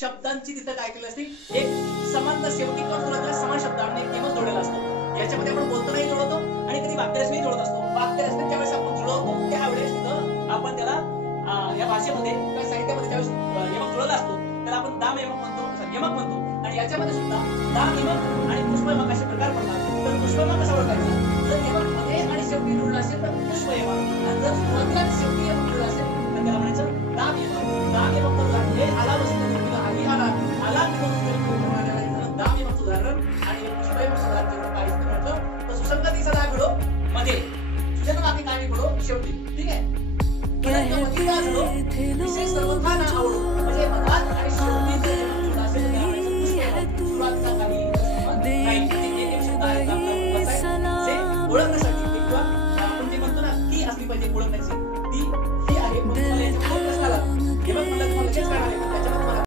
शब्दांची तिथं काय केलं असते एक समानता शेवटी किंवा सुरुवातीला समान शब्दांना एक नियमच जोडलेला असतो. याच्यामध्ये आपण बोलतानाही जुळवतो आणि कधी वाक्यरचनाही जुळत असतो. वाक्यरचना ज्यावेळेस आपण जुळवतो त्यावेळेस तिथं आपण त्याला या भाषेमध्ये किंवा साहित्यामध्ये ज्यावेळेस यमक जुळवला असतो त्याला आपण दाम यमक म्हणतो, यमक म्हणतो. आणि याच्यामध्ये सुद्धा दाम यमक आणि पुष्पयमक असे प्रकार पडतात. तर पुष्पयमक कसा ओळखायचा? जर यमक मध्ये आणि शेवटी जुळला असेल तर पुष्पयमक, आणि जर सुरुवातीला शेवटी